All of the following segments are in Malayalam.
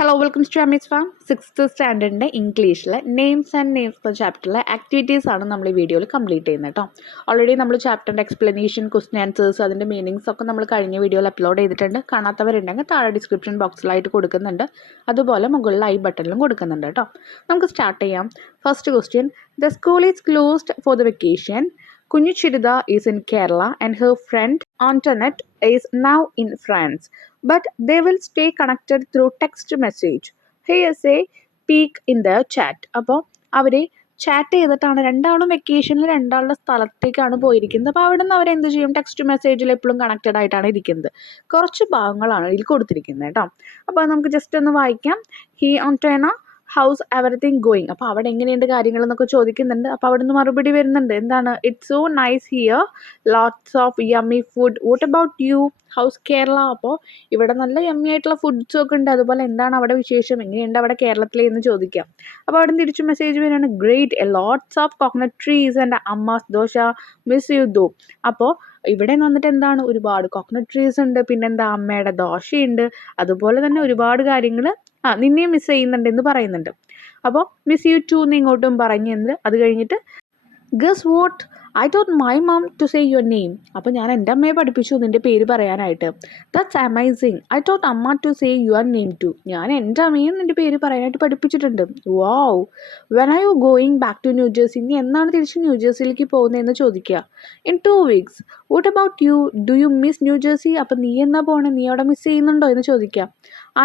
ഹലോ വെൽക്കം ടു അമീസ് ഫാം. 6th സ്റ്റാൻഡേർഡിൻ്റെ ഇംഗ്ലീഷിലെ നെയിംസ് ആൻഡ് നെയിംസ് എന്ന ചാപ്റ്ററിലെ ആക്ടിവിറ്റീസ് ആണ് നമ്മൾ ഈ വീഡിയോയിൽ കംപ്ലീറ്റ് ചെയ്യുന്നത് കേട്ടോ. ഓൾറെഡി നമ്മൾ ചാപ്റ്ററിൻ്റെ എക്സ്പ്ലനേഷൻ, ക്വസ്റ്റ്യൻ ആൻസേഴ്സ്, അതിൻ്റെ മീനിങ്സ് ഒക്കെ നമ്മൾ കഴിഞ്ഞ വീഡിയോയിൽ അപ്ലോഡ് ചെയ്തിട്ടുണ്ട്. കാണാത്തവരുണ്ടെങ്കിൽ താഴെ ഡിസ്ക്രിപ്ഷൻ ബോക്സിലായിട്ട് കൊടുക്കുന്നുണ്ട്, അതുപോലെ മുകളിൽ ഐ ബട്ടണിലും കൊടുക്കുന്നുണ്ട് കേട്ടോ. നമുക്ക് സ്റ്റാർട്ട് ചെയ്യാം. First question: the school is closed for the vacation. Kunju Chirida is in Kerala and her friend Antoinette is now in France, but they will stay connected through text message. Here's a peek in the chat. അപ്പോൾ അവർ ചാറ്റ് ചെയ്തിട്ടാണ് രണ്ടാളും വെക്കേഷനിൽ രണ്ടാളുടെ സ്ഥലത്തേക്കാണ് പോയിരിക്കുന്നത്. അപ്പോൾ അവിടെ നിന്ന് അവരെന്ത് ചെയ്യും? ടെക്സ്റ്റ് മെസ്സേജിൽ എപ്പോഴും കണക്റ്റഡ് ആയിട്ടാണ് ഇരിക്കുന്നത്. കുറച്ച് ഭാഗങ്ങളാണ് ഇതിൽ കൊടുത്തിരിക്കുന്നത് കേട്ടോ. അപ്പോൾ നമുക്ക് ജസ്റ്റ് ഒന്ന് വായിക്കാം. Hi Antonette how's everything going. അപ്പോൾ അവിടെ എങ്ങനെയുണ്ട് കാര്യങ്ങൾ എന്നൊക്കെ ചോദിക്കുന്നുണ്ട്. അപ്പോൾ അവിടെ നിന്ന് മറുപടി വരുന്നുണ്ട്. എന്താണ്? It's so nice here, lots of yummy food. What about U? House Kerala. അപ്പോൾ ഇവിടെ നല്ല യമ്മി ആയിട്ടുള്ള ഫുഡ്സും ഒക്കെ ഉണ്ട്. അതുപോലെ എന്താണ് അവിടെ വിശേഷം, എങ്ങനെയുണ്ട് അവിടെ കേരളത്തിൽ എന്ന് ചോദിക്കാം. അപ്പോൾ അവിടെ നിന്ന് തിരിച്ചു മെസ്സേജ് വരികയാണ്. Great, a lots of coconut trees and അമ്മാസ് ദോശ, മിസ് യു ദോ. അപ്പോൾ ഇവിടെ വന്നിട്ട് എന്താണ്? ഒരുപാട് കോക്കനട്ട് ട്രീസ് ഉണ്ട്, പിന്നെന്താ അമ്മയുടെ ദോശയുണ്ട്, അതുപോലെ തന്നെ ഒരുപാട് കാര്യങ്ങൾ നിന്നെയും മിസ് ചെയ്യുന്നുണ്ട് എന്ന് പറയുന്നുണ്ട്. അപ്പോൾ മിസ് യു ടു എന്ന് ഇങ്ങോട്ടും പറഞ്ഞെന്ന്. അത് കഴിഞ്ഞിട്ട് guess what, I taught my mum to say your name. അപ്പോൾ ഞാൻ എൻ്റെ അമ്മയെ പഠിപ്പിച്ചു നിൻ്റെ പേര് പറയാനായിട്ട്. That's amazing, I taught amma to say your name too. ഞാൻ എൻ്റെ അമ്മയും നിൻ്റെ പേര് പറയാനായിട്ട് പഠിപ്പിച്ചിട്ടുണ്ട്. Wow. When are you going back to New Jersey? ഇനി എന്നാണ് തിരിച്ച് ന്യൂജേഴ്സിയിലേക്ക് പോകുന്നതെന്ന് ചോദിക്കുക. In 2 weeks. What about you? Do you miss New Jersey? അപ്പോൾ നീ എന്നാ പോകണേ, നീ അവിടെ മിസ് ചെയ്യുന്നുണ്ടോ എന്ന് ചോദിക്കാം.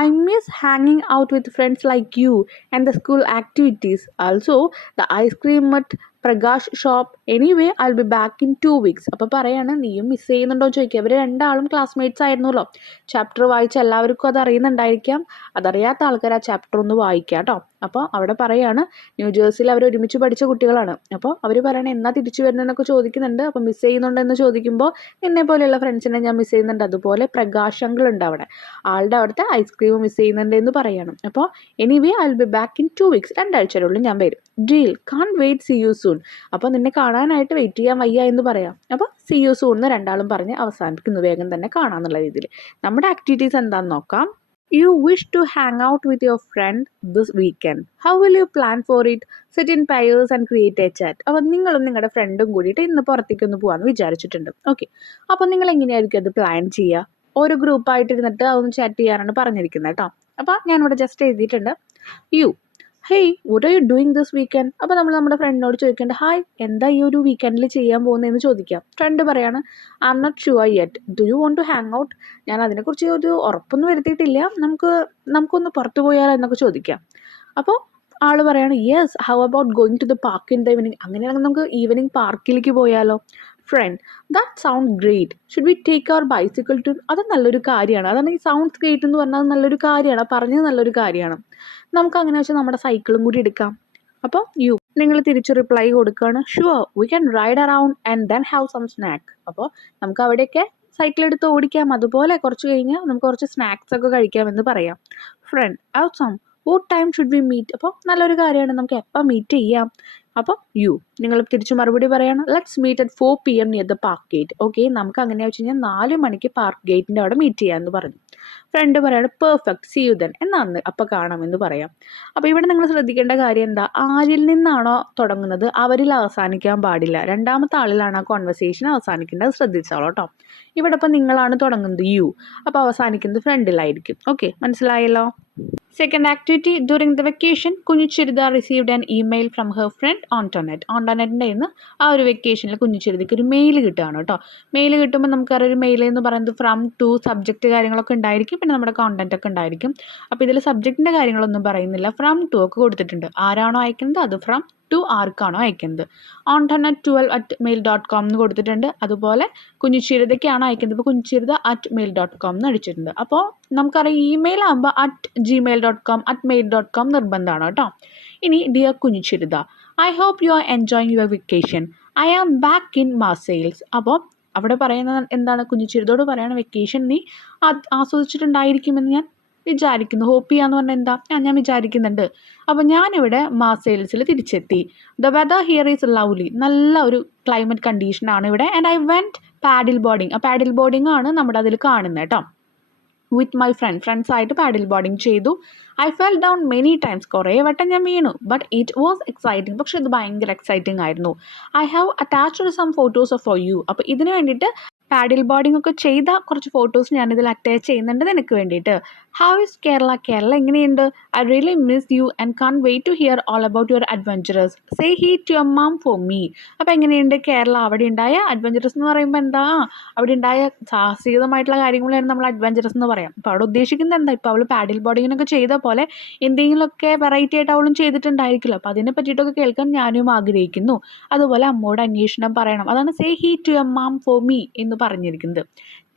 I miss hanging out with friends like you and the school activities. Also, the ice cream at Prakash shop. Anyway I will be back in 2 weeks. അപ്പോൾ പറയാണ് നീയും മിസ് ചെയ്യുന്നുണ്ടോ ചോദിക്കുക. ഇവർ രണ്ടാളും ക്ലാസ്മേറ്റ്സ് ആയിരുന്നല്ലോ. ചാപ്റ്റർ വായിച്ച എല്ലാവർക്കും അത് അറിയുന്നുണ്ടായിരിക്കാം. അതറിയാത്ത ആൾക്കാർ ആ ചാപ്റ്റർ ഒന്ന് വായിക്കുക കേട്ടോ. അപ്പോൾ അവിടെ പറയാണ് ന്യൂജേഴ്സിയിൽ അവർ ഒരുമിച്ച് പഠിച്ച കുട്ടികളാണ്. അപ്പോൾ അവർ പറയണേ എന്നാ തിരിച്ചു വരുന്നതെന്നൊക്കെ ചോദിക്കുന്നുണ്ട്. അപ്പോൾ മിസ് ചെയ്യുന്നുണ്ടെന്ന് ചോദിക്കുമ്പോൾ എന്നെ പോലെയുള്ള ഫ്രണ്ട്സിനെ ഞാൻ മിസ് ചെയ്യുന്നുണ്ട്. അതുപോലെ പ്രകാശ് അങ്കിൾ ഉണ്ട് അവിടെ, ആളുടെ അവിടുത്തെ ഐസ്ക്രീം മിസ് ചെയ്യുന്നുണ്ട് എന്ന് പറയണം. അപ്പോൾ anyway I will be back in 2 weeks. 2 ആഴ്ചയുള്ളിൽ ഞാൻ വരും. Deal, can't wait, see you soon. അപ്പോൾ നിന്നെ കാണാനായിട്ട് വെയിറ്റ് ചെയ്യാൻ വയ്യ എന്ന് പറയാം. അപ്പോൾ സി യു സൂൺ എന്ന് രണ്ടാളും പറഞ്ഞ് അവസാനിപ്പിക്കുന്നു. വേഗം തന്നെ കാണാമെന്നുള്ള രീതിയിൽ. നമ്മുടെ ആക്ടിവിറ്റീസ് എന്താണെന്ന് നോക്കാം. You wish to hang out with your friend this weekend. How will you plan for it? Sit in pairs and create a chat. അപ്പോൾ നിങ്ങളും നിങ്ങളുടെ ഫ്രണ്ടും കൂടിയിട്ട് ഇന്ന് പുറത്തേക്കൊന്ന് പോകാമെന്ന് വിചാരിച്ചിട്ടുണ്ട്. ഓക്കെ, അപ്പോൾ നിങ്ങൾ എങ്ങനെയായിരിക്കും അത് പ്ലാൻ ചെയ്യുക? ഓരോ ഗ്രൂപ്പായിട്ട് ഇരുന്നിട്ട് അതൊന്ന് ചാറ്റ് ചെയ്യാനാണ് പറഞ്ഞിരിക്കുന്നത് കേട്ടോ. അപ്പോൾ ഞാനിവിടെ ജസ്റ്റ് എഴുതിയിട്ടുണ്ട്. You, hey, what are you doing this weekend? അപ്പോൾ നമ്മൾ നമ്മുടെ ഫ്രണ്ടിനോട് ചോദിക്കേണ്ടത് ഹായ്, എന്താ ഈ ഒരു വീക്കെൻഡിൽ ചെയ്യാൻ പോകുന്നതെന്ന് ചോദിക്കാം. ഫ്രണ്ട് പറയാണ് I am not sure yet, do you want to hang out? ഞാൻ അതിനെക്കുറിച്ച് ഒരു ഉറപ്പൊന്നും വരുത്തിയിട്ടില്ല, നമുക്കൊന്ന് പുറത്തു പോയാലോ എന്നൊക്കെ ചോദിക്കാം. അപ്പോൾ ആൾ പറയാണ് yes, how about going to the park in the evening? അങ്ങനെയാണെങ്കിൽ നമുക്ക് ഈവനിങ് പാർക്കിലേക്ക് പോയാലോ? Front, that sound great, should we take our bicycle to? അത് നല്ലൊരു കാര്യമാണ്. അതാണ് ഈ സൗണ്ട്സ് ഗ്രേറ്റ് എന്ന് പറഞ്ഞാൽ നല്ലൊരു കാര്യമാണ്, പറഞ്ഞത് നല്ലൊരു കാര്യമാണ്. നമുക്ക് അങ്ങനെ വെച്ചാൽ നമ്മുടെ സൈക്കിളും കൂടി എടുക്കാം. അപ്പോൾ നിങ്ങൾ തിരിച്ച് റിപ്ലൈ കൊടുക്കുകയാണ് sure, we can ride around and then have some snack. അപ്പോൾ നമുക്ക് അവിടെയൊക്കെ സൈക്കിൾ എടുത്ത് ഓടിക്കാം, അതുപോലെ കുറച്ച് കഴിഞ്ഞാൽ നമുക്ക് കുറച്ച് സ്നാക്സ് ഒക്കെ കഴിക്കാമെന്ന് പറയാം. Friend, awesome, what time should we meet? അപ്പോൾ നല്ലൊരു കാര്യമാണ്, നമുക്ക് എപ്പോൾ മീറ്റ് ചെയ്യാം? അപ്പോൾ നിങ്ങൾ തിരിച്ചു മറുപടി പറയാണ് let's meet at 4 PM near the park gate. Okay, നമുക്ക് അങ്ങനെയാ വെച്ച് കഴിഞ്ഞാൽ 4 മണിക്ക് പാർക്ക് ഗേറ്റിൻ്റെ അവിടെ മീറ്റ് ചെയ്യാമെന്ന് പറഞ്ഞു. ഫ്രണ്ട് പറയാണ് പെർഫെക്റ്റ്, സി യു ദെൻ, എന്നാന്ന് അപ്പോൾ കാണാമെന്ന് പറയാം. അപ്പോൾ ഇവിടെ നിങ്ങൾ ശ്രദ്ധിക്കേണ്ട കാര്യം എന്താ? ആരിൽ നിന്നാണോ തുടങ്ങുന്നത് അവരിൽ അവസാനിക്കാൻ പാടില്ല. രണ്ടാമത്തെ ആളിലാണ് ആ കോൺവെർസേഷൻ അവസാനിക്കേണ്ടത്. ശ്രദ്ധിച്ചോളൂ കേട്ടോ. ഇവിടെ ഇപ്പോൾ നിങ്ങളാണ് തുടങ്ങുന്നത് യു, അപ്പോൾ അവസാനിക്കുന്നത് ഫ്രണ്ടിലായിരിക്കും. ഓക്കെ, മനസ്സിലായല്ലോ? Second activity, during the vacation, Kunju Chirida received an email from her friend Antoinette. ആൻറ്റോനെറ്റിൻ്റെ നിന്ന് ആ ഒരു വെക്കേഷനിൽ കുഞ്ഞു ചിരിതയ്ക്ക് ഒരു മെയിൽ കിട്ടുകയാണ് കേട്ടോ. മെയിൽ കിട്ടുമ്പോൾ നമുക്കറിയൊരു മെയിൽ എന്ന് പറയുന്നത് ഫ്രം ടു സബ്ജക്റ്റ് കാര്യങ്ങളൊക്കെ ഉണ്ടായിരിക്കും, പിന്നെ നമ്മുടെ കോണ്ടന്റ് ഒക്കെ ഉണ്ടായിരിക്കും. അപ്പോൾ ഇതിൽ സബ്ജക്റ്റിൻ്റെ കാര്യങ്ങളൊന്നും പറയുന്നില്ല, ഫ്രം ടു ഒക്കെ കൊടുത്തിട്ടുണ്ട്. ആരാണോ അയക്കുന്നത് അത് ഫ്രം ടു ആർക്കാണോ അയക്കുന്നത്. antoinette12@mail.com എന്ന് കൊടുത്തിട്ടുണ്ട്. അതുപോലെ കുഞ്ഞു ചിരിതയ്ക്കാണോ അയക്കുന്നത്, ഇപ്പോൾ കുഞ്ഞു ചിരിത @mail.com എന്ന് അടിച്ചിട്ടുണ്ട്. അപ്പോൾ നമുക്കറിയാം ഇമെയിൽ ആകുമ്പോൾ @gmail.com @mail.com നിർബന്ധമാണ് കേട്ടോ. ഇനി dear Kunju Chiritha, I hope you are enjoying your vacation. I am back in Marseilles. അപ്പോൾ അവിടെ പറയുന്നത് എന്താണ്? കുഞ്ഞു ചിരിതോട് പറയുന്ന വെക്കേഷൻ നീ ആസ്വദിച്ചിട്ടുണ്ടായിരിക്കുമെന്ന് ഞാൻ വിചാരിക്കുന്നു. ഹോപ്പ് ചെയ്യാന്ന് പറഞ്ഞാൽ എന്താ? ഞാൻ വിചാരിക്കുന്നുണ്ട്. അപ്പോൾ ഞാനിവിടെ മാർസെയിൽസിൽ തിരിച്ചെത്തി. The weather here is lovely. നല്ല ഒരു ക്ലൈമറ്റ് കണ്ടീഷനാണ് ഇവിടെ. And I went paddle boarding. ആ പാഡിൽ ബോർഡിംഗ് ആണ് നമ്മുടെ അതിൽ കാണുന്നത് കേട്ടോ. വിത്ത് മൈ ഫ്രണ്ട്സായിട്ട് പാഡിൽ ബോർഡിങ് ചെയ്തു. I fell down many times, കുറേ വട്ടം ഞാൻ വീണു. ബട്ട് ഇറ്റ് വാസ് എക്സൈറ്റിംഗ്, പക്ഷേ ഇത് ഭയങ്കര എക്സൈറ്റിംഗ് ആയിരുന്നു. I have attached some photos for you, അപ്പോൾ ഇതിന് വേണ്ടിയിട്ട് പാഡിൽ ബോർഡിംഗ് ഒക്കെ ചെയ്ത കുറച്ച് ഫോട്ടോസ് ഞാനിതിൽ അറ്റാച്ച് ചെയ്യുന്നുണ്ട് നിനക്ക് വേണ്ടിയിട്ട്. ഹൗ ഇസ് കേരള, കേരള എങ്ങനെയുണ്ട്? I really miss you and can't wait to hear all about your adventures. Say hi to your mum for me. അപ്പോൾ എങ്ങനെയുണ്ട് കേരള? അവിടെ ഉണ്ടായ അഡ്വഞ്ചറസ് എന്ന് പറയുമ്പോൾ എന്താ, അവിടെ ഉണ്ടായ സാഹസികമായിട്ടുള്ള കാര്യങ്ങളാണ് നമ്മൾ അഡ്വഞ്ചറസ് എന്ന് പറയാം. അപ്പോൾ അവിടെ ഉദ്ദേശിക്കുന്നത് എന്താ, ഇപ്പോൾ അവൾ പാഡിൽ ബോർഡിങ്ങിനൊക്കെ ചെയ്ത പോലെ എന്തെങ്കിലുമൊക്കെ വെറൈറ്റി ആയിട്ട് അവളും ചെയ്തിട്ടുണ്ടായിരിക്കുമല്ലോ. അപ്പോൾ അതിനെ പറ്റിയിട്ടൊക്കെ കേൾക്കാൻ ഞാനും ആഗ്രഹിക്കുന്നു. അതുപോലെ അമ്മോട് അന്വേഷണം പറയണം. അതാണ് say hi to your mum for me എന്ന് പറഞ്ഞിരിക്കുന്നത്.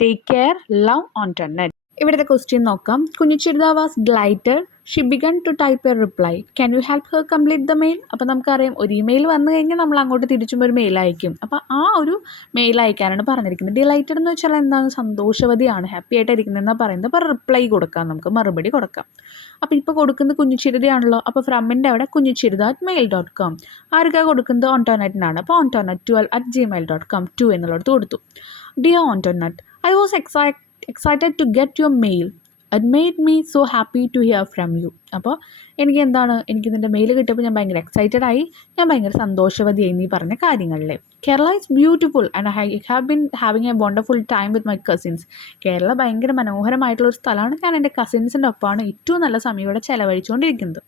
Take care, love, Antonette. ഇവിടുത്തെ ക്വസ്റ്റ്യൻ നോക്കാം. Kunjuchirutha was delighted. She began to type a reply. Can you help her complete the mail? അപ്പോൾ നമുക്കറിയാം ഒരു ഇമെയിൽ വന്നു കഴിഞ്ഞാൽ നമ്മൾ അങ്ങോട്ട് തിരിച്ചും ഒരു മെയിൽ അയക്കും. അപ്പോൾ ആ ഒരു മെയിൽ അയക്കാനാണ് പറഞ്ഞിരിക്കുന്നത്. ഡിലൈറ്റഡ് എന്ന് വെച്ചാൽ എന്താണ്, സന്തോഷവതിയാണ്, ഹാപ്പി ആയിട്ടിരിക്കുന്നതെന്നാണ് പറയുന്നത്. അപ്പോൾ റിപ്ലൈ കൊടുക്കാം, നമുക്ക് മറുപടി കൊടുക്കാം. അപ്പോൾ ഇപ്പോൾ കൊടുക്കുന്നത് കുഞ്ഞുചിരുതയാണല്ലോ. അപ്പോൾ ഫ്രമിൻ്റെ അവിടെ kunyuchirutha@mail.com. ആർക്കാണ് കൊടുക്കുന്നത്? ഓൺടോനറ്റിനാണ്. അപ്പോൾ ontonette12@gmail.com 2 എന്നുള്ളത് കൊടുത്തു. Dear Antonette, I was excited to get your mail. It made me so happy to hear from you. അപ്പോൾ എനിക്കിതിൻ്റെ മെയിൽ കിട്ടിയപ്പോൾ ഞാൻ ഭയങ്കര എക്സൈറ്റഡ് ആയി, ഞാൻ ഭയങ്കര സന്തോഷവതിയായി നീ പറഞ്ഞ കാര്യങ്ങളിൽ. Kerala is beautiful and I have been having A wonderful time with my cousins. Kerala ഭയങ്കര മനോഹരമായിട്ടുള്ളൊരു സ്ഥലമാണ്. ഞാൻ എൻ്റെ കസിൻസിൻ്റെ ഒപ്പമാണ് ഏറ്റവും നല്ല സമയം ഇവിടെ ചിലവഴിച്ചുകൊണ്ടിരിക്കുന്നത്.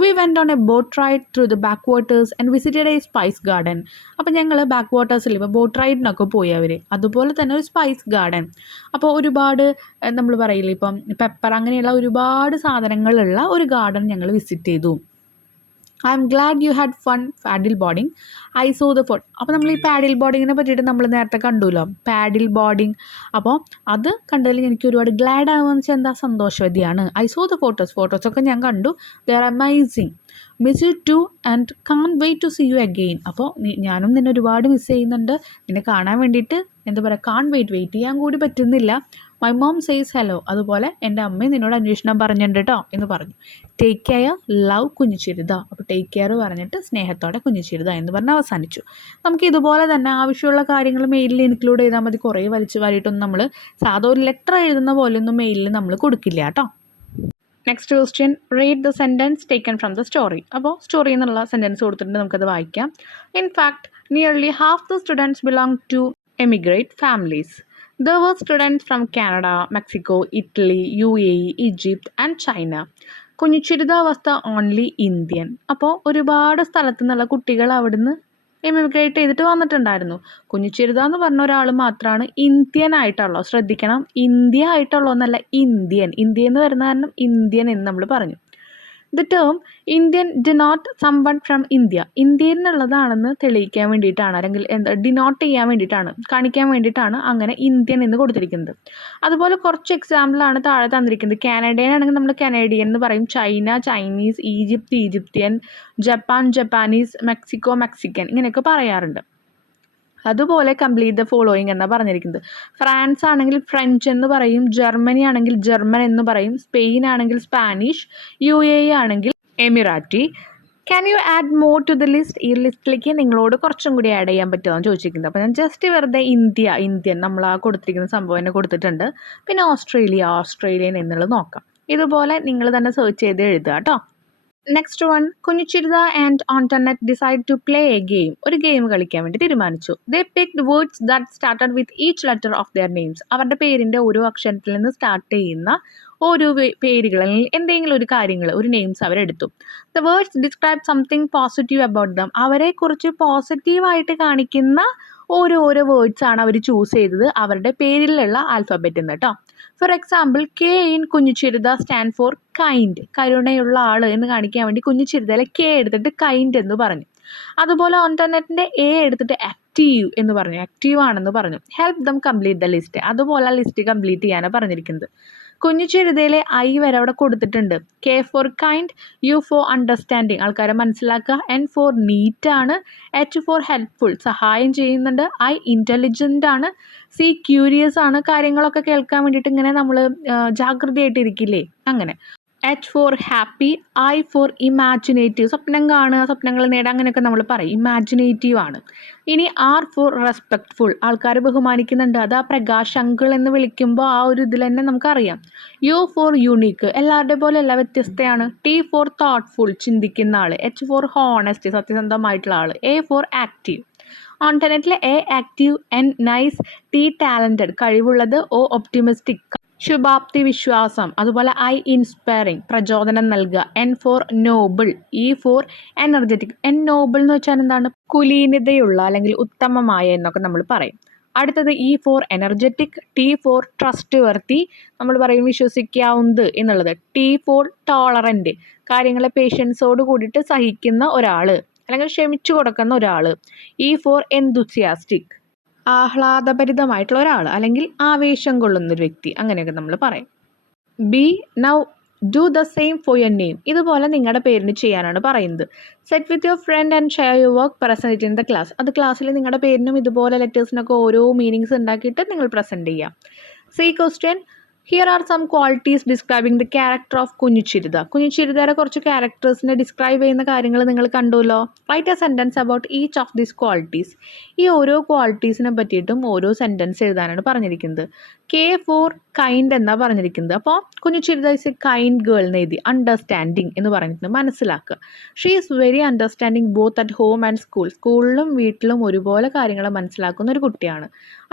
We went on a boat ride through the backwaters and visited a spice garden. അപ്പോൾ ഞങ്ങൾ ബാക്ക് വാട്ടേഴ്സിൽ ഇപ്പോൾ ബോട്ട് റൈഡിനൊക്കെ പോയി അവർ. അതുപോലെ തന്നെ ഒരു സ്പൈസ് ഗാർഡൻ. അപ്പോൾ ഒരുപാട് നമ്മൾ പറയില്ലേ ഇപ്പം പെപ്പർ അങ്ങനെയുള്ള ഒരുപാട് സാധനങ്ങളുള്ള ഒരു ഗാർഡൻ ഞങ്ങൾ വിസിറ്റ് ചെയ്തു. I M GLAAD you had fun paddle boarding. I so the photo. അപ്പോൾ നമ്മൾ ഈ പാഡിൽ ബോർഡിങ്ങിനെ പറ്റിയിട്ട് നമ്മൾ നേരത്തെ കണ്ടുല്ലോ, പാഡിൽ ബോർഡിങ്. അപ്പോൾ അത് കണ്ടതിൽ എനിക്ക് ഒരുപാട് ഗ്ലാഡ് ആവുമെന്ന് വെച്ചാൽ എന്താ, സന്തോഷവതിയാണ്. ഐ സോ ദ ഫോട്ടോസൊക്കെ ഞാൻ കണ്ടു. They are amazing. Miss you too and can't wait to see you again. അപ്പോൾ ഞാനും നിന്നെ ഒരുപാട് മിസ് ചെയ്യുന്നുണ്ട്. നിന്നെ കാണാൻ വേണ്ടിയിട്ട് എന്താ പറയുക, കാൺ വെയിറ്റ് ചെയ്യാൻ കൂടി പറ്റുന്നില്ല. My mom says hello. അതുപോലെ എൻ്റെ അമ്മയും നിന്നോട് അന്വേഷണം പറഞ്ഞിട്ടുണ്ട് കേട്ടോ എന്ന് പറഞ്ഞു. Take care, love, Kunjuchirutha. അപ്പോൾ ടേക്ക് കെയർ പറഞ്ഞിട്ട് സ്നേഹത്തോടെ കുഞ്ഞുചിരുത എന്ന് പറഞ്ഞ് അവസാനിച്ചു. നമുക്ക് ഇതുപോലെ തന്നെ ആവശ്യമുള്ള കാര്യങ്ങൾ മെയിലിൽ ഇൻക്ലൂഡ് ചെയ്താൽ മതി. കുറേ വലിച്ചു വാരിയിട്ടൊന്നും നമ്മൾ സാധാ ഒരു ലെറ്റർ എഴുതുന്ന പോലെയൊന്നും മെയിലിൽ നമ്മൾ കൊടുക്കില്ല കേട്ടോ. Next question, read the sentence taken from the story. അപ്പോൾ സ്റ്റോറി എന്നുള്ള സെൻറ്റൻസ് കൊടുത്തിട്ടുണ്ട്, നമുക്കത് വായിക്കാം. In fact nearly half the students belong to emigrate families. There were students from Canada, Mexico, Italy, UAE, Egypt and China. Kunjuchirutha was the only Indian. അപ്പോൾ ഒരുപാട് സ്ഥലത്തു നിന്നുള്ള കുട്ടികൾ അവിടുന്ന് എമിഗ്രേറ്റ് ചെയ്തിട്ട് വന്നിട്ടുണ്ടായിരുന്നു. കുഞ്ഞുചിരുത എന്ന് പറഞ്ഞ ഒരാൾ മാത്രമാണ് ഇന്ത്യൻ ആയിട്ടുള്ളൂ. ശ്രദ്ധിക്കണം, ഇന്ത്യ ആയിട്ടുള്ളൂ എന്നല്ല, ഇന്ത്യൻ. ഇന്ത്യ എന്ന് വരുന്ന കാരണം ഇന്ത്യൻ എന്ന് നമ്മൾ പറഞ്ഞു. The term Indian denote someone from India. ഇന്ത്യയിൽ നിന്നുള്ളതാണെന്ന് തെളിയിക്കാൻ വേണ്ടിയിട്ടാണ്, അല്ലെങ്കിൽ ഡിനോട്ട് ചെയ്യാൻ വേണ്ടിയിട്ടാണ്, കാണിക്കാൻ വേണ്ടിയിട്ടാണ് അങ്ങനെ ഇന്ത്യൻ എന്ന് കൊടുത്തിരിക്കുന്നത്. അതുപോലെ കുറച്ച് എക്സാമ്പിളാണ് താഴെ തന്നിരിക്കുന്നത്. കാനഡിയൻ ആണെങ്കിൽ നമ്മൾ കനേഡിയൻ എന്ന് പറയും. China, Chinese, Egypt, Egyptian, Japan, Japanese, Mexico, Mexican, ഇങ്ങനെയൊക്കെ പറയാറുണ്ട്. അതുപോലെ കംപ്ലീറ്റ് ദ ഫോളോയിങ് എന്നാണ് പറഞ്ഞിരിക്കുന്നത്. ഫ്രാൻസ് ആണെങ്കിൽ ഫ്രഞ്ച് എന്ന് പറയും, ജർമ്മനി ആണെങ്കിൽ ജർമ്മൻ എന്ന് പറയും, സ്പെയിൻ ആണെങ്കിൽ സ്പാനിഷ്, UAE ആണെങ്കിൽ Emirati. Can you add more to the list? ഈ ലിസ്റ്റിലേക്ക് നിങ്ങളോട് കുറച്ചും കൂടി ആഡ് ചെയ്യാൻ പറ്റുമോ ചോദിച്ചിരിക്കുന്നത്. അപ്പോൾ ഞാൻ ജസ്റ്റ് വെറുതെ ഇന്ത്യൻ നമ്മൾ ആ കൊടുത്തിരിക്കുന്ന സംഭവം തന്നെ കൊടുത്തിട്ടുണ്ട്. പിന്നെ ഓസ്ട്രേലിയൻ എന്നുള്ളത് നോക്കാം. ഇതുപോലെ നിങ്ങൾ തന്നെ സെർച്ച് ചെയ്ത് എഴുതുക കേട്ടോ. Next one, Kunjuchirutha and Antonette decide to play a game. ഒരു ഗെയിം കളിക്കാൻ വേണ്ടി തീരുമാനിച്ചു. They picked words that started with each letter of their names. അവരുടെ പേരിൻ്റെ ഓരോ അക്ഷരത്തിൽ നിന്ന് സ്റ്റാർട്ട് ചെയ്യുന്ന ഓരോ പേരുകൾ അല്ലെങ്കിൽ എന്തെങ്കിലും ഒരു കാര്യങ്ങൾ, ഒരു നെയിംസ് അവരെടുത്തു. The words describe something positive about them. അവരെക്കുറിച്ച് പോസിറ്റീവായിട്ട് കാണിക്കുന്ന ഓരോരോ വേർഡ്സാണ് അവർ ചൂസ് ചെയ്തത് അവരുടെ പേരിലുള്ള ആൽഫബറ്റിൽ നിന്ന് കേട്ടോ. For example, K in Kunjuchirutha stand for kind. കരുണയുള്ള ആൾ എന്ന് കാണിക്കാൻ വേണ്ടി കുഞ്ഞുചിരുതയിലെ K എടുത്തിട്ട് കൈൻഡ് എന്ന് പറഞ്ഞു. അതുപോലെ ഓൺടോനറ്റിൻ്റെ A എടുത്തിട്ട് ആക്റ്റീവ് എന്ന് പറഞ്ഞു, ആക്റ്റീവ് ആണെന്ന് പറഞ്ഞു. Help them complete the list. അതുപോലെ ആ ലിസ്റ്റ് കംപ്ലീറ്റ് ചെയ്യാനാണ് പറഞ്ഞിരിക്കുന്നത്. കുഞ്ഞുചിരുതയിലെ I വരെ അവിടെ കൊടുത്തിട്ടുണ്ട്. K for kind, U for understanding, ആൾക്കാരെ മനസ്സിലാക്കുക, N ഫോർ നീറ്റ് ആണ്, H ഫോർ ഹെൽപ്ഫുൾ, സഹായം ചെയ്യുന്നുണ്ട്, I ഇൻ്റലിജൻ്റ് ആണ്, C ക്യൂരിയസ് ആണ്, കാര്യങ്ങളൊക്കെ കേൾക്കാൻ വേണ്ടിയിട്ട് ഇങ്ങനെ നമ്മൾ ജാഗ്രതയായിട്ടിരിക്കില്ലേ അങ്ങനെ. H for happy, I for imaginative. സ്വപ്നം കാണുക, സ്വപ്നങ്ങൾ നേടുക, അങ്ങനെയൊക്കെ നമ്മൾ പറയും. ഇമാജിനേറ്റീവ് ആണ്. ഇനി R for respectful. ആൾക്കാർ ബഹുമാനിക്കുന്നുണ്ട്. അത് ആ പ്രകാശ് അങ്കിൾ എന്ന് വിളിക്കുമ്പോൾ ആ ഒരു ഇതിൽ തന്നെ നമുക്കറിയാം. U for unique. എല്ലാവരുടെ പോലെ അല്ല, വ്യത്യസ്തയാണ്. T for thoughtful. ചിന്തിക്കുന്ന ആൾ. H for honest. സത്യസന്ധമായിട്ടുള്ള ആൾ. A for active. ഓൾട്ടർനേറ്റിൽ A active, N nice, T talented കഴിവുള്ളത്, O ഒപ്റ്റിമിസ്റ്റിക് ശുഭാപ്തി വിശ്വാസം, അതുപോലെ I ഇൻസ്പയറിങ് പ്രചോദനം നൽകുക, N for noble, E for energetic. Noble എന്ന് വെച്ചാൽ എന്താണ്? കുലീനതയുള്ള അല്ലെങ്കിൽ ഉത്തമമായ എന്നൊക്കെ നമ്മൾ പറയും. അടുത്തത് E for energetic, T for trustworthy, നമ്മൾ പറയും വിശ്വസിക്കാവുന്നത് എന്നുള്ളത്. T ഫോർ ടോളറൻറ്റ് കാര്യങ്ങളെ പേഷ്യൻസോട് കൂടിയിട്ട് സഹിക്കുന്ന ഒരാൾ അല്ലെങ്കിൽ ക്ഷമിച്ചു കൊടുക്കുന്ന ഒരാൾ. E ഫോർ എൻതുസിയാസ്റ്റിക് ആഹ്ലാദഭരിതമായിട്ടുള്ള ഒരാൾ അല്ലെങ്കിൽ ആവേശം കൊള്ളുന്നൊരു വ്യക്തി, അങ്ങനെയൊക്കെ നമ്മൾ പറയും. B now do the same for your name. ഇതുപോലെ നിങ്ങളുടെ പേരിന് ചെയ്യാനാണ് പറയുന്നത്. Set with your friend and share your work present in the class. അത് ക്ലാസ്സിൽ നിങ്ങളുടെ പേരിനും ഇതുപോലെ ലെറ്റേഴ്സിനൊക്കെ ഓരോ മീനിങ്സ് ഉണ്ടാക്കിയിട്ട് നിങ്ങൾ പ്രസൻറ്റ് ചെയ്യാം. C question, here are some qualities describing the character of Kunjichirutha. കുഞ്ഞിച്ചിരുതയുടെ കുറച്ച് ക്യാരക്ടേഴ്സിനെ ഡിസ്ക്രൈബ് ചെയ്യുന്ന കാര്യങ്ങൾ നിങ്ങൾ കണ്ടുവല്ലോ. Write a sentence about each of these qualities. ഈ ഓരോ ക്വാളിറ്റീസിനെ പറ്റിയിട്ടും ഓരോ സെൻറ്റൻസ് എഴുതാനാണ് പറഞ്ഞിരിക്കുന്നത്. K ഫോർ കൈൻഡ് എന്നാണ് പറഞ്ഞിരിക്കുന്നത്. അപ്പോൾ കുഞ്ഞിച്ചിരുത ഇസ് എ കൈൻഡ് ഗേൾ എന്ന് എഴുതി. അണ്ടർസ്റ്റാൻഡിങ് എന്ന് പറഞ്ഞിട്ടുണ്ട്, മനസ്സിലാക്കുക. She is very understanding both at home and school. സ്കൂളിലും വീട്ടിലും ഒരുപോലെ കാര്യങ്ങൾ മനസ്സിലാക്കുന്ന ഒരു കുട്ടിയാണ്.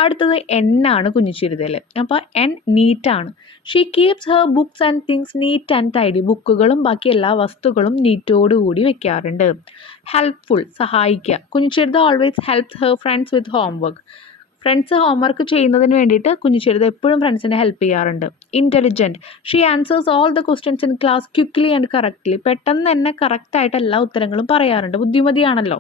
അടുത്തത് N ആണ് കുഞ്ഞിച്ചിരുതയിൽ. അപ്പോൾ N നീറ്റാണ്. She keeps her books and things neat and tidy. ബുക്കുകളും ബാക്കി എല്ലാ വസ്തുക്കളും നീറ്റോടുകൂടി വെക്കാറുണ്ട്. ഹെൽപ്ഫുൾ സഹായിക്കുക. Kunjichirutha always helps her friends with homework. Friends homework ചെയ്യുന്നതിന് വേണ്ടിയിട്ട് കുഞ്ഞിച്ചിരുത എപ്പോഴും ഫ്രണ്ട്സിനെ ഹെൽപ്പ് ചെയ്യാറുണ്ട്. Intelligent, she answers all the questions in class quickly and correctly. പെട്ടെന്ന് തന്നെ കറക്റ്റായിട്ട് എല്ലാ ഉത്തരങ്ങളും പറയാറുണ്ട്, ബുദ്ധിമതിയാണല്ലോ.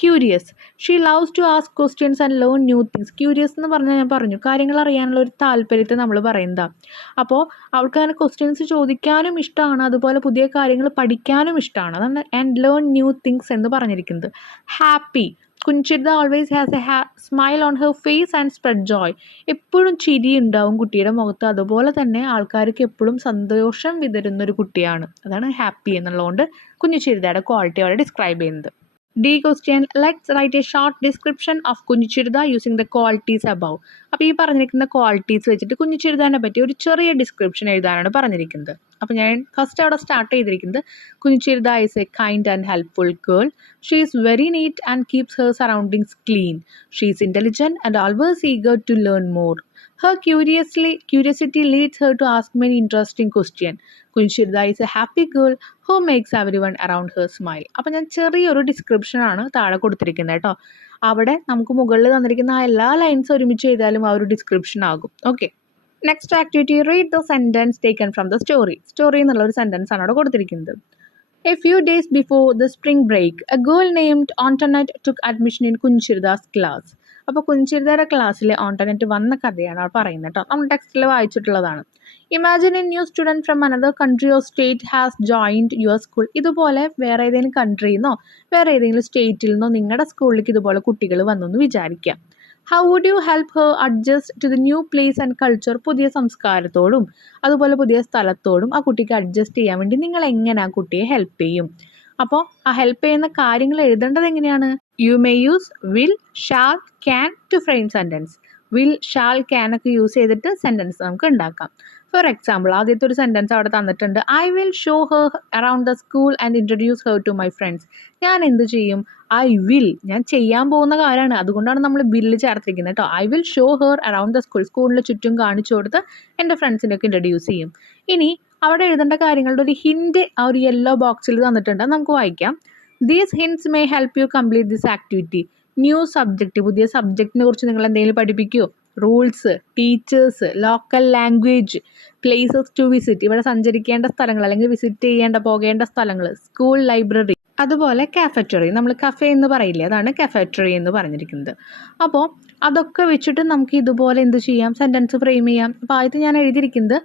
Curious, she loves to ask questions and learn new things. Curious എന്ന് പറഞ്ഞാൽ ഞാൻ പറഞ്ഞു, കാര്യങ്ങൾ അറിയാനുള്ള ഒരു താല്പര്യത്തെ നമ്മൾ പറയുന്നതാണ്. അപ്പോൾ അവൾക്ക് അങ്ങനെ ക്വസ്റ്റ്യൻസ് ചോദിക്കാനും ഇഷ്ടമാണ്, അതുപോലെ പുതിയ കാര്യങ്ങൾ പഠിക്കാനും ഇഷ്ടമാണ്. അതാണ് ആൻഡ് ലേൺ ന്യൂ തിങ്സ് എന്ന് പറഞ്ഞിരിക്കുന്നത്. Happy, Kunjichirutha always has a smile on her face and spread joy. എപ്പോഴും ചിരി ഉണ്ടാവും കുട്ടിയുടെ മുഖത്ത്, അതുപോലെ തന്നെ ആൾക്കാർക്ക് എപ്പോഴും സന്തോഷം വിതരുന്നൊരു കുട്ടിയാണ്. അതാണ് ഹാപ്പി എന്നുള്ളതുകൊണ്ട് കുഞ്ഞിച്ചിരുതയുടെ ക്വാളിറ്റി അവിടെ ഡിസ്ക്രൈബ് ചെയ്യുന്നത്. D question, let's write a short description of കുഞ്ഞിച്ചിരുത using the qualities above. അപ്പോൾ ഈ പറഞ്ഞിരിക്കുന്ന ക്വാളിറ്റീസ് വെച്ചിട്ട് കുഞ്ഞിച്ചിരുതാനെ പറ്റി ഒരു ചെറിയ ഡിസ്ക്രിപ്ഷൻ എഴുതാനാണ് പറഞ്ഞിരിക്കുന്നത്. അപ്പോൾ ഞാൻ ഫസ്റ്റ് അവിടെ സ്റ്റാർട്ട് ചെയ്തിരിക്കുന്നത് Kunjichirutha is a kind and helpful girl. She is very neat and keeps her surroundings clean. She is intelligent and always eager to learn more. Her curiosity leads her to ask many interesting questions. Kunjichirutha is a happy girl who makes everyone around her smile. അപ്പോൾ ഞാൻ ചെറിയൊരു ഡിസ്ക്രിപ്ഷനാണ് താഴെ കൊടുത്തിരിക്കുന്നത് കേട്ടോ. അവിടെ നമുക്ക് മുകളിൽ തന്നിരിക്കുന്ന ആ എല്ലാ ലൈൻസ് ഒരുമിച്ച് ചെയ്താലും ആ ഒരു ഡിസ്ക്രിപ്ഷൻ ആകും. Okay, next activity, read the sentence taken from the story. Story എന്നുള്ള ഒരു സെൻറ്റൻസ് ആണ് അവിടെ കൊടുത്തിരിക്കുന്നത്. A few days before the spring break, a girl named Antoinette took admission in കുഞ്ഞിച്ചിരുതാ's class. അപ്പോൾ കുഞ്ഞിച്ചിരുതയുടെ ക്ലാസ്സിൽ ഓൺടർനെറ്റ് വന്ന കഥയാണ് അവിടെ പറയുന്നത് കേട്ടോ. നമ്മൾ ടെക്സ്റ്റിൽ വായിച്ചിട്ടുള്ളതാണ്. Imagine a new student from another country or state has joined your school. ഇതുപോലെ വേറെ ഏതെങ്കിലും കൺട്രിയിൽ നിന്നോ വേറെ ഏതെങ്കിലും സ്റ്റേറ്റിൽ നിന്നോ നിങ്ങളുടെ സ്കൂളിലേക്ക് ഇതുപോലെ കുട്ടികൾ വന്നു എന്ന് വിചാരിക്കുക. How would you help her adjust to the new place and culture. പുതിയ സംസ്കാരത്തോടും അതുപോലെ പുതിയ സ്ഥലത്തോടും ആ കുട്ടിക്ക് അഡ്ജസ്റ്റ് ചെയ്യാൻ വേണ്ടി നിങ്ങൾ എങ്ങനെ ആ കുട്ടിയെ ഹെൽപ്പ് ചെയ്യും? അപ്പോൾ ആ ഹെൽപ്പ് ചെയ്യുന്ന കാര്യങ്ങൾ എഴുതേണ്ടത് എങ്ങനെയാണ്? You may use will, shall, can to frame sentence. Will, shall, can ഒക്കെ യൂസ് ചെയ്തിട്ട് സെൻറ്റൻസ് നമുക്ക് ഉണ്ടാക്കാം. ഫോർ എക്സാമ്പിൾ, ആദ്യത്തെ ഒരു സെൻറ്റൻസ് അവിടെ തന്നിട്ടുണ്ട്. I will show her around the school and introduce her to my friends. ഞാൻ എന്ത് ചെയ്യും? ഐ വിൽ, ഞാൻ ചെയ്യാൻ പോകുന്ന കാര്യമാണ്, അതുകൊണ്ടാണ് നമ്മൾ ബില്ല് ചേർത്തിരിക്കുന്നത് കേട്ടോ. I will show her around the school. സ്കൂളിന് ചുറ്റും കാണിച്ചു കൊടുത്ത് എൻ്റെ ഫ്രണ്ട്സിനൊക്കെ ഇൻട്രൊഡ്യൂസ് ചെയ്യും. ഇനി അവിടെ എഴുതേണ്ട കാര്യങ്ങളുടെ ഒരു ഹിൻറ്റ് ആ ഒരു യെല്ലോ ബോക്സിൽ തന്നിട്ടുണ്ട്, നമുക്ക് വായിക്കാം. These hints may help you complete this activity. New subject, പുതിയ സബ്ജക്റ്റിനെ കുറിച്ച് നിങ്ങൾ എന്തെങ്കിലും പഠിപ്പിക്കുമോ? Rules, teachers, local language, places to visit, ഇവിടെ സഞ്ചരിക്കേണ്ട സ്ഥലങ്ങൾ അല്ലെങ്കിൽ വിസിറ്റ് പോകേണ്ട സ്ഥലങ്ങൾ, സ്കൂൾ ലൈബ്രറി, അതുപോലെ കാഫറ്ററി. നമ്മൾ കഫേ എന്ന് പറയില്ലേ, അതാണ് കാഫറ്ററി എന്ന് പറഞ്ഞിരിക്കുന്നത്. അപ്പോൾ അതൊക്കെ വെച്ചിട്ട് നമുക്ക് ഇതുപോലെ എന്ത് ചെയ്യാം? സെൻറ്റൻസ് ഫ്രെയിം ചെയ്യാം. അപ്പോൾ ആദ്യത്തെ ഞാൻ എഴുതിയിരിക്കുന്നത്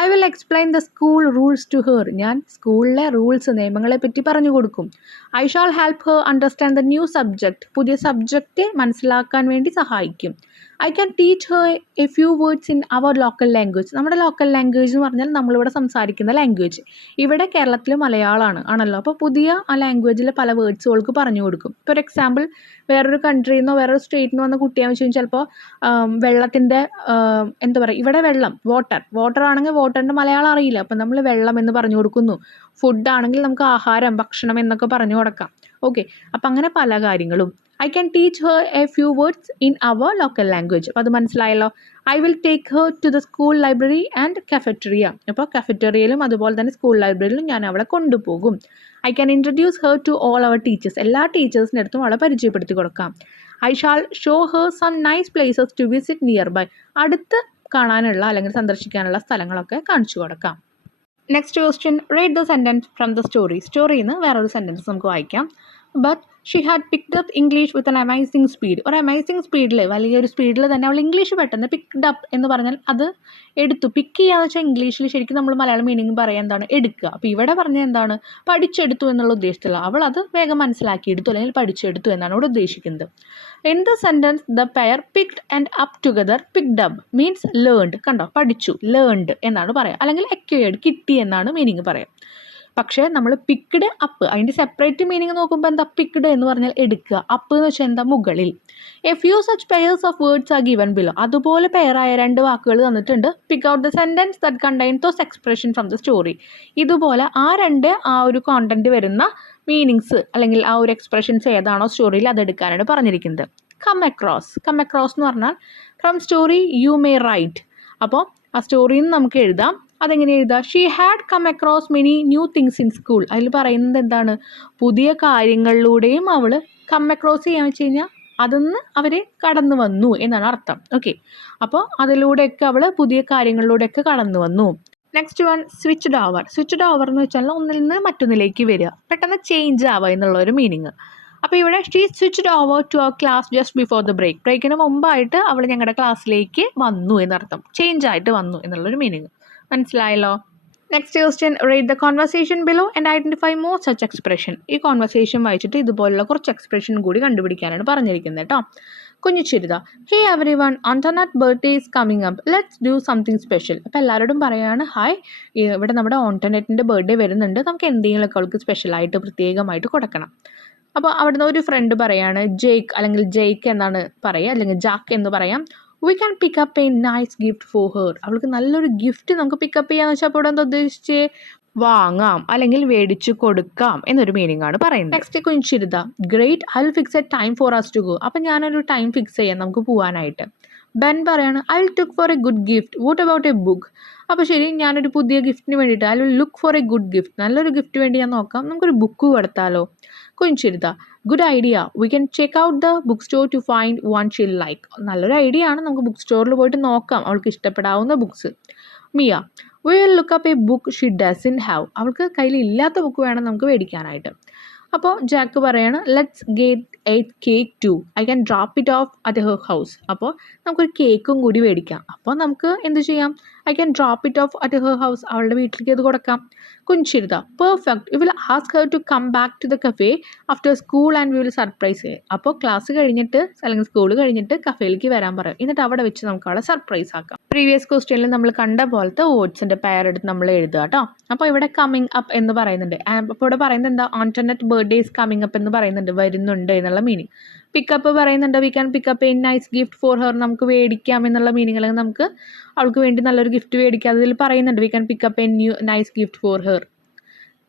I will explain the school rules to her. ഞാൻ സ്കൂളിലെ റൂൾസ്, നിയമങ്ങളെ പറ്റി പറഞ്ഞു കൊടുക്കും. I shall help her understand the new subject. പുതിയ സബ്ജക്റ്റ് മനസ്സിലാക്കാൻ വേണ്ടി സഹായിക്കും. I can teach her a few words in our local language. നമ്മുടെ ലോക്കൽ ലാംഗ്വേജ് എന്ന് പറഞ്ഞാൽ നമ്മളിവിടെ സംസാരിക്കുന്ന ലാംഗ്വേജ്. ഇവിടെ കേരളത്തിൽ മലയാളമാണ് ആണല്ലോ. അപ്പോൾ പുതിയ ആ ലാംഗ്വേജിലെ പല വേർഡ്സുകൾക്ക് പറഞ്ഞു കൊടുക്കും. ഫോർ എക്സാമ്പിൾ, വേറൊരു കൺട്രിയിൽ നിന്നോ വേറൊരു സ്റ്റേറ്റിൽ നിന്ന് വന്ന കുട്ടിയാണെന്ന് വെച്ച് കഴിഞ്ഞാൽ ചിലപ്പോൾ വെള്ളത്തിൻ്റെ എന്താ പറയുക, ഇവിടെ വെള്ളം വാട്ടർ ആണെങ്കിൽ വാട്ടറിൻ്റെ മലയാളം അറിയില്ല. അപ്പം നമ്മൾ വെള്ളം എന്ന് പറഞ്ഞു കൊടുക്കുന്നു. ഫുഡ് ആണെങ്കിൽ നമുക്ക് ആഹാരം, ഭക്ഷണം എന്നൊക്കെ പറഞ്ഞു കൊടുക്കാം. ഓക്കെ, അപ്പം അങ്ങനെ പല കാര്യങ്ങളും. I can teach her a few words in our local language. അപ്പോൾ അത് മനസ്സിലായല്ലോ. I will take her to the school library and cafeteria. അപ്പോൾ കഫറ്ററിയയിലും അതുപോലെ തന്നെ സ്കൂൾ ലൈബ്രറിയിലും ഞാൻ അവളെ കൊണ്ടുപോകും. I can introduce her to all our teachers. എല്ലാ ടീച്ചേഴ്സിൻ്റെ അടുത്തും അവളെ പരിചയപ്പെടുത്തി കൊടുക്കാം. I shall show her some nice places to visit near by. അടുത്ത് കാണാനുള്ള അല്ലെങ്കിൽ സന്ദർശിക്കാനുള്ള സ്ഥലങ്ങളൊക്കെ കാണിച്ചു കൊടുക്കാം. Next question, read the sentence from the story. സ്റ്റോറിയിൽ നിന്ന് വേറൊരു സെൻറ്റൻസ് നമുക്ക് വായിക്കാം. But she had picked up English with an amazing speed. ഒരു അമേസിങ് സ്പീഡിൽ, വലിയൊരു സ്പീഡിൽ തന്നെ അവൾ ഇംഗ്ലീഷ് പെട്ടെന്ന് പിക്ഡ് അപ്പ് എന്ന് പറഞ്ഞാൽ അത് എടുത്തു. പിക്ക് ചെയ്യാന്ന് വെച്ചാൽ ഇംഗ്ലീഷിൽ ശരിക്കും നമ്മൾ മലയാളം മീനിങ് പറയാൻ എന്താണ്, എടുക്കുക. അപ്പോൾ ഇവിടെ പറഞ്ഞ എന്താണ്, പഠിച്ചെടുത്തു എന്നുള്ള ഉദ്ദേശത്തില്ല. അവൾ അത് വേഗം മനസ്സിലാക്കിയെടുത്തു അല്ലെങ്കിൽ പഠിച്ചെടുത്തു എന്നാണ് ഇവിടെ ഉദ്ദേശിക്കുന്നത്. In the sentence the pair picked and up together. Picked up means learned. കണ്ടോ, പഠിച്ചു, ലേൺഡ് എന്നാണ് പറയുക. അല്ലെങ്കിൽ അക്വയർഡ്, കിട്ടി എന്നാണ് മീനിങ് പറയാം. പക്ഷേ നമ്മൾ പിക്ഡ് അപ്പ്, അതിൻ്റെ സെപ്പറേറ്റ് മീനിങ് നോക്കുമ്പോൾ എന്താ, പിക്ഡ് എന്ന് പറഞ്ഞാൽ എടുക്കുക, അപ്പ് എന്ന് വെച്ചാൽ എന്താ, മുകളിൽ. A few such pairs of words are given below. അതുപോലെ പെയറായ 2 വാക്കുകൾ തന്നിട്ടുണ്ട്. Pick out the sentence that contain those expression from the story. ഇതുപോലെ ആ ഒരു കോണ്ടന്റ് വരുന്ന മീനിങ്സ് അല്ലെങ്കിൽ ആ ഒരു എക്സ്പ്രഷൻസ് ഏതാണോ സ്റ്റോറിയിൽ അതെടുക്കാനാണ് പറഞ്ഞിരിക്കുന്നത്. കം അക്രോസ് എന്ന് പറഞ്ഞാൽ from story you may write. അപ്പോൾ ആ സ്റ്റോറിയിൽ നിന്ന് നമുക്ക് എഴുതാം. അതെങ്ങനെ എഴുതാം, she had come across many new things in school. അതിൽ പറയുന്നത് എന്താണ്, പുതിയ കാര്യങ്ങളിലൂടെയും അവൾ കം അക്രോസ് ചെയ്യാന്ന് വെച്ച് കഴിഞ്ഞാൽ അതൊന്ന് അവർ കടന്നു വന്നു എന്നാണ് അർത്ഥം. ഓക്കെ, അപ്പോൾ അതിലൂടെയൊക്കെ അവൾ പുതിയ കാര്യങ്ങളിലൂടെയൊക്കെ കടന്നു വന്നു. നെക്സ്റ്റ് വൺ, സ്വിച്ച്ഡ് ഓവർ എന്ന് വെച്ചാൽ ഒന്നിൽ നിന്ന് മറ്റൊന്നിലേക്ക് വരിക, പെട്ടെന്ന് ചേഞ്ച് ആവുക എന്നുള്ള ഒരു മീനിങ്. അപ്പോൾ ഇവിടെ she switched over to our class just before the ബ്രേക്കിന് മുമ്പായിട്ട് അവൾ ഞങ്ങളുടെ ക്ലാസ്സിലേക്ക് വന്നു എന്നർത്ഥം, ചേഞ്ച് ആയിട്ട് വന്നു എന്നുള്ളൊരു മീനിങ്. മനസ്സിലായല്ലോ. Next question, read the conversation below and identify more such expression. ഈ കോൺവെർസേഷൻ വായിച്ചിട്ട് ഇതുപോലുള്ള കുറച്ച് എക്സ്പ്രഷൻ കൂടി കണ്ടുപിടിക്കാനാണ് പറഞ്ഞിരിക്കുന്നത് കേട്ടോ. Kunjuchirutha, hey everyone, Antoinette birthday is coming up, let's do something special. അപ്പോൾ എല്ലാവരോടും പറയാണ്, ഹായ്, ഇവിടെ നമ്മുടെ ഓൺടർനെറ്റിൻ്റെ ബർത്ത്ഡേ വരുന്നുണ്ട്, നമുക്ക് എന്തെങ്കിലുമൊക്കെ അവൾക്ക് സ്പെഷ്യലായിട്ട് പ്രത്യേകമായിട്ട് കൊടുക്കണം. അപ്പോൾ അവിടുന്ന് ഒരു ഫ്രണ്ട് പറയാണ്, ജേക്ക് അല്ലെങ്കിൽ ജെയ്ക്ക് എന്നാണ് പറയുക, അല്ലെങ്കിൽ ജാക്ക് എന്ന് പറയാം. V can pick up a nice gift for her. അവൾക്ക് നല്ലൊരു ഗിഫ്റ്റ് നമുക്ക് പിക്കപ്പ് ചെയ്യാന്ന് വെച്ചാൽ അപ്പോൾ എന്താ ഉദ്ദേശിച്ച്, വാങ്ങാം അല്ലെങ്കിൽ മേടിച്ചു കൊടുക്കാം എന്നൊരു മീനിങ് ആണ് പറയുന്നത്. Next Kunjirutha, great, I will fix a time for us to go. അപ്പം ഞാനൊരു ടൈം ഫിക്സ് ചെയ്യാം നമുക്ക് പോകാനായിട്ട്. ബെൻ പറയാണ്, I will look for a good gift, what about a book. അപ്പോൾ ശരി, ഞാനൊരു പുതിയ ഗിഫ്റ്റിന് വേണ്ടിയിട്ട് I will look for a good gift, നല്ലൊരു ഗിഫ്റ്റ് വേണ്ടി ഞാൻ നോക്കാം, നമുക്കൊരു ബുക്ക് കൊടുത്താലോ. Kunjirutha, good idea, we can check out the book store to find one she'll like. നല്ലൊരു ഐഡിയ ആണ്, നമുക്ക് ബുക്ക് സ്റ്റോറിൽ പോയിട്ട് നോക്കാം അവൾക്ക് ഇഷ്ടപ്പെടാവുന്ന books. Mia, we will look up a book she doesn't have. അവൾക്ക് കയ്യിൽ ഇല്ലാത്ത ബുക്ക് വേണം നമുക്ക് മേടിക്കാനായിട്ട്. അപ്പോൾ ജാക്ക് പറയാണ്, let's get a cake too, I can drop it off at her house. അപ്പോൾ നമുക്കൊരു കേക്കും കൂടി മേടിക്കാം. അപ്പോൾ നമുക്ക് എന്ത് ചെയ്യാം, I can drop it off at her house, അവളുടെ വീട്ടിലേക്ക് അത് കൊടുക്കാം. Kunjirutha, perfect, you will ask her to come back to the cafe after school and we will surprise her. അപ്പോൾ ക്ലാസ് കഴിഞ്ഞിട്ട് അല്ലെങ്കിൽ സ്കൂൾ കഴിഞ്ഞിട്ട് കഫേയിലേക്ക് വരാൻ പറയും, എന്നിട്ട് അവിടെ വെച്ച് നമുക്ക് അവളെ സർപ്രൈസ് ആക്കാം. പ്രീവിയസ് ക്വസ്റ്റ്യനിൽ നമ്മൾ കണ്ട പോലത്തെ വേർഡ്സിൻ്റെ പെയർ എടുത്ത് നമ്മൾ എഴുതുക കേട്ടോ. അപ്പോൾ ഇവിടെ കമ്മിങ് അപ്പ് എന്ന് പറയുന്നുണ്ട്. അപ്പോൾ ഇവിടെ പറയുന്നത് എന്താ, ഓൺടർനെറ്റ് ബർത്ത്ഡേ ഈസ് കമ്മിങ് അപ്പ് എന്ന് പറയുന്നുണ്ട്, വരുന്നുണ്ട് എന്നുള്ള മീനിങ്. പിക്കപ്പ് പറയുന്നുണ്ട്, we can pick up a nice gift for her, നമുക്ക് മേടിക്കാം എന്നുള്ള മീനിങ്, അല്ലെങ്കിൽ നമുക്ക് അവൾക്ക് വേണ്ടി നല്ലൊരു ഗിഫ്റ്റ് മേടിക്കാം. അതിൽ പറയുന്നുണ്ട്, we can pick up a nice gift for her.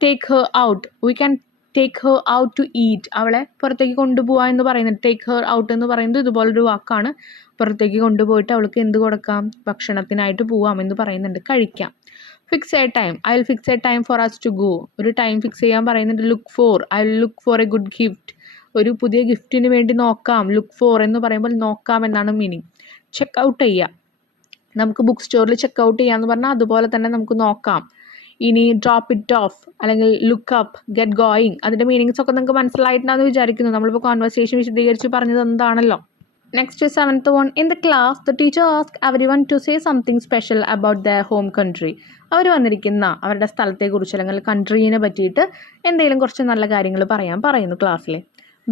Take her out, we can take her out to eat, അവളെ പുറത്തേക്ക് കൊണ്ടുപോകുക എന്ന് പറയുന്നുണ്ട്. ടേക്ക് ഹെർ ഔട്ട് എന്ന് പറയുന്നത് ഇതുപോലൊരു വാക്കാണ്, പുറത്തേക്ക് കൊണ്ടുപോയിട്ട് അവൾക്ക് എന്ത് കൊടുക്കാം, ഭക്ഷണത്തിനായിട്ട് പോവാം എന്ന് പറയുന്നുണ്ട്, കഴിക്കാം. Fix a time, I will fix a time for us to go, ഒരു ടൈം ഫിക്സ് ചെയ്യാൻ പറയുന്നുണ്ട്. Look for, I will look for a good gift, ഒരു പുതിയ ഗിഫ്റ്റിന് വേണ്ടി നോക്കാം. ലുക്ക് ഫോർ എന്ന് പറയുമ്പോൾ നോക്കാം എന്നാണ് മീനിങ്. ചെക്ക് ഔട്ട് ചെയ്യുക, നമുക്ക് ബുക്ക് സ്റ്റോറിൽ ചെക്ക് ഔട്ട് ചെയ്യാമെന്ന് പറഞ്ഞാൽ അതുപോലെ തന്നെ നമുക്ക് നോക്കാം. ഇനി ഡ്രോപ്പ് ഇറ്റ് ഓഫ് അല്ലെങ്കിൽ ലുക്ക് അപ്പ്, ഗെറ്റ് ഗോയിങ്, അതിൻ്റെ മീനിങ്സ് ഒക്കെ നിങ്ങൾക്ക് മനസ്സിലായിട്ടുണ്ടെന്ന് വിചാരിക്കുന്നു. നമ്മളിപ്പോൾ കോൺവെർസേഷൻ വിശദീകരിച്ച് പറഞ്ഞത് എന്താണല്ലോ. Next 7th one, in the class the teacher asked everyone to say something special about their home country. അവർ വന്നിരിക്കുന്ന അവരുടെ സ്ഥലത്തെക്കുറിച്ച് അല്ലെങ്കിൽ കൺട്രീനെ പറ്റിയിട്ട് എന്തെങ്കിലും കുറച്ച് നല്ല കാര്യങ്ങൾ പറയുന്നു ക്ലാസ്സിൽ.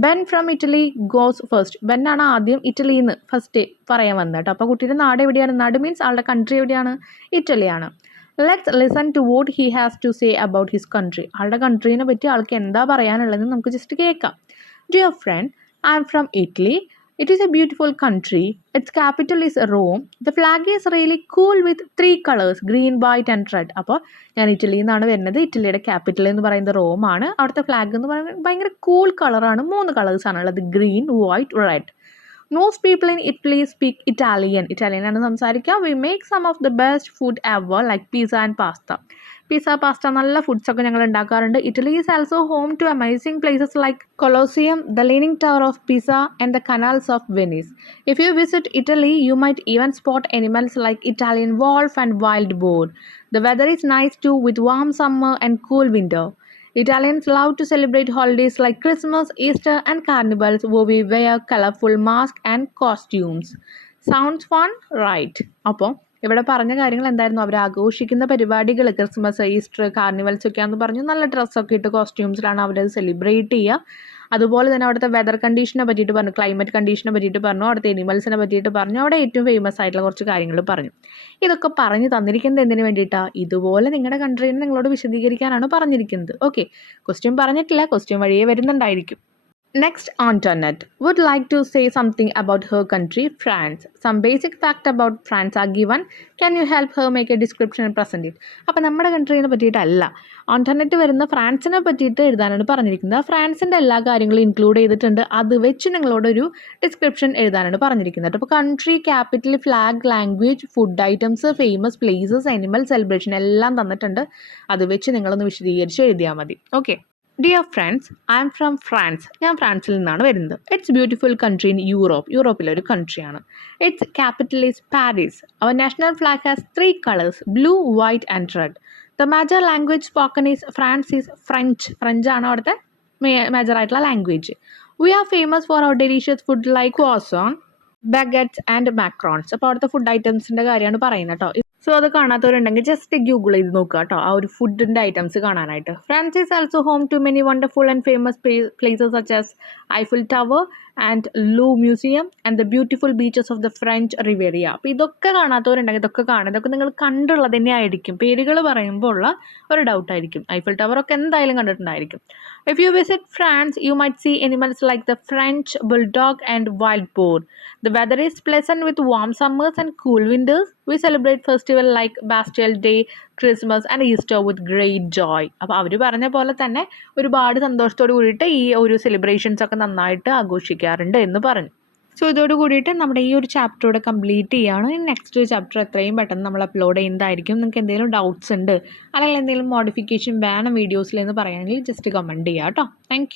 Ben from Italy goes first. Ben ആണ് ആദ്യം ഇറ്റലിയിൽ നിന്ന് ഫസ്റ്റ് പറയാൻ വന്നത് കേട്ടോ. അപ്പോൾ കുട്ടിയുടെ നാട് എവിടെയാണ്? നാട് മീൻസ് ആളുടെ കൺട്രി എവിടെയാണ്? ഇറ്റലിയാണ്. Let's listen to what he has to say about his country. ആളുടെ കൺട്രീനെ പറ്റി ആൾക്ക് എന്താ പറയാനുള്ളതെന്ന് നമുക്ക് ജസ്റ്റ് കേൾക്കാം. Dear friend, I am from Italy. It is a beautiful country. Its capital is Rome. The flag is really cool with 3 colors, green, white and red. അപ്പോൾ ഞാൻ ഇറ്റലിയിൽ നിന്നാണ് വരുന്നത്. ഇറ്റലിയുടെ ക്യാപിറ്റൽ എന്ന് പറയുന്നത് റോമാണ്. അവിടുത്തെ ഫ്ലാഗ് എന്ന് പറയുന്നത് ഭയങ്കര കൂൾ കളറാണ്. 3 കളേഴ്സാണ് ഉള്ളത്, green, white, red. Most people in Italy speak Italian. ഇറ്റാലിയനാണ് സംസാരിക്കുക. We make some of the best food ever like pizza and pasta. Pizza, pasta, നല്ല ഫുഡ്സൊക്കെ ഞങ്ങൾ ഉണ്ടാക്കാറുണ്ട്. Italy is also home to amazing places like Colosseum, the leaning tower of Pisa and the canals of Venice. If you visit Italy, you might even spot animals like Italian wolf and wild boar. The weather is nice too with warm summer and cool winter. Italians love to celebrate holidays like Christmas, Easter and carnivals where we wear colorful masks and costumes. Sounds fun, right? അപ്പോൾ ഇവിടെ പറഞ്ഞ കാര്യങ്ങൾ എന്തായിരുന്നു? അവർ ആഘോഷിക്കുന്ന പരിപാടികൾ ക്രിസ്മസ്, ഈസ്റ്റർ, കാർണിവൽസ് ഒക്കെയാണെന്ന് പറഞ്ഞു. നല്ല ഡ്രസ്സൊക്കെ ഇട്ട് കോസ്റ്റ്യൂംസിലാണ് അവരത് സെലിബ്രേറ്റ് ചെയ്യുക. അതുപോലെ തന്നെ അവിടുത്തെ വെതർ കണ്ടീഷനെ പറ്റിയിട്ട് പറഞ്ഞു, ക്ലൈമറ്റ് കണ്ടീഷനെ പറ്റിയിട്ട് പറഞ്ഞു, അവിടുത്തെ എനിമൽസിനെ പറ്റിയിട്ട് പറഞ്ഞു, അവിടെ ഏറ്റവും ഫേമസ് ആയിട്ടുള്ള കുറച്ച് കാര്യങ്ങൾ പറഞ്ഞു. ഇതൊക്കെ പറഞ്ഞു തന്നിരിക്കുന്നത് എന്തിനു വേണ്ടിയിട്ടാണ്? ഇതുപോലെ നിങ്ങളുടെ കൺട്രീനെ നിങ്ങളോട് വിശദീകരിക്കാനാണ് പറഞ്ഞിരിക്കുന്നത്. ഓക്കെ, ക്വസ്റ്റ്യൻ പറഞ്ഞിട്ടില്ല, ക്വസ്റ്റ്യൻ വഴിയേ വരുന്നുണ്ടായിരിക്കും. Next, Antoinette would like to say something about her country, France. Some basic fact about France are given. Can you help her make a description and present it? അപ്പോൾ നമ്മുടെ കൺട്രീനെ പറ്റിയിട്ടല്ല, ആന്റോനെറ്റ് വരുന്ന ഫ്രാൻസിനെ പറ്റിയിട്ട് എഴുതാനാണ് പറഞ്ഞിരിക്കുന്നത്. ഫ്രാൻസിൻ്റെ എല്ലാ കാര്യങ്ങളും ഇൻക്ലൂഡ് ചെയ്തിട്ടുണ്ട്. അത് വെച്ച് നിങ്ങളോടൊരു ഡിസ്ക്രിപ്ഷൻ എഴുതാനാണ് പറഞ്ഞിരിക്കുന്നത്. അപ്പോൾ country, capital, flag, language, food items, famous places, animal, celebration എല്ലാം തന്നിട്ടുണ്ട്. അത് വെച്ച് നിങ്ങളൊന്ന് വിശദീകരിച്ച് എഴുതിയാൽ മതി. Okay. Dear friends, I am from France. ഞാൻ ഫ്രാൻസിൽ നിന്നാണ് വരുന്നത്. It's beautiful country in Europe. യൂറോപ്പിലൊരു കൺട്രിയാണ്. Its capital is Paris. Our national flag has 3 colours, blue, white and red. The major language spoken is France is French. ഫ്രഞ്ചാണ് അവിടുത്തെ മേജറായിട്ടുള്ള language. We are famous four our delicious food like croissant, baguettes and macarons. അപ്പോൾ അവിടുത്തെ ഫുഡ് ഐറ്റംസിൻ്റെ കാര്യമാണ് പറയുന്നത് കേട്ടോ. സോ അത് കാണാത്തവരുണ്ടെങ്കിൽ ജസ്റ്റ് ഗൂഗിൾ ചെയ്ത് നോക്കുക കേട്ടോ, ആ ഒരു ഫുഡിൻ്റെ ഐറ്റംസ് കാണാനായിട്ട്. France is also home to many wonderful and famous places such as Eiffel Tower and Louvre museum and the beautiful beaches of the French Riviera. അപ്പോൾ ഇതൊക്കെ കാണാത്തവരുണ്ടെങ്കിൽ ഇതൊക്കെ കാണുക. ഇതൊക്കെ നിങ്ങൾ കണ്ടുള്ളത് തന്നെ ആയിരിക്കും. പേരുകൾ പറയുമ്പോൾ ഉള്ള ഒരു ഡൗട്ടായിരിക്കും. ഐഫിൽ ടവറൊക്കെ എന്തായാലും കണ്ടിട്ടുണ്ടായിരിക്കും. If you visit France, you might see animals like the French bulldog and wild boar. The weather is pleasant with warm summers and cool winters. We celebrate festivals like Bastille Day, Christmas and Easter with great joy. അപ്പോൾ അവർ പറഞ്ഞ പോലെ തന്നെ ഒരുപാട് സന്തോഷത്തോട് കൂടിയിട്ട് ഈ ഒരു സെലിബ്രേഷൻസ് ഒക്കെ നന്നായിട്ട് ആഘോഷിക്കാറുണ്ട് എന്ന് പറഞ്ഞു. സോ ഇതോട് കൂടിയിട്ട് നമ്മുടെ ഈ ഒരു ചാപ്റ്റർ ഇവിടെ കംപ്ലീറ്റ് ചെയ്യുകയാണ്. നെക്സ്റ്റ് ചാപ്റ്റർ എത്രയും പെട്ടെന്ന് നമ്മൾ അപ്ലോഡ് ചെയ്യുന്നതായിരിക്കും. നിങ്ങൾക്ക് എന്തെങ്കിലും ഡൗട്ട്സ് ഉണ്ട് അല്ലെങ്കിൽ എന്തെങ്കിലും മോഡിഫിക്കേഷൻ വേണം വീഡിയോസിൽ എന്ന് പറയുകയാണെങ്കിൽ ജസ്റ്റ് കമൻറ്റ് ചെയ്യുക കേട്ടോ. താങ്ക്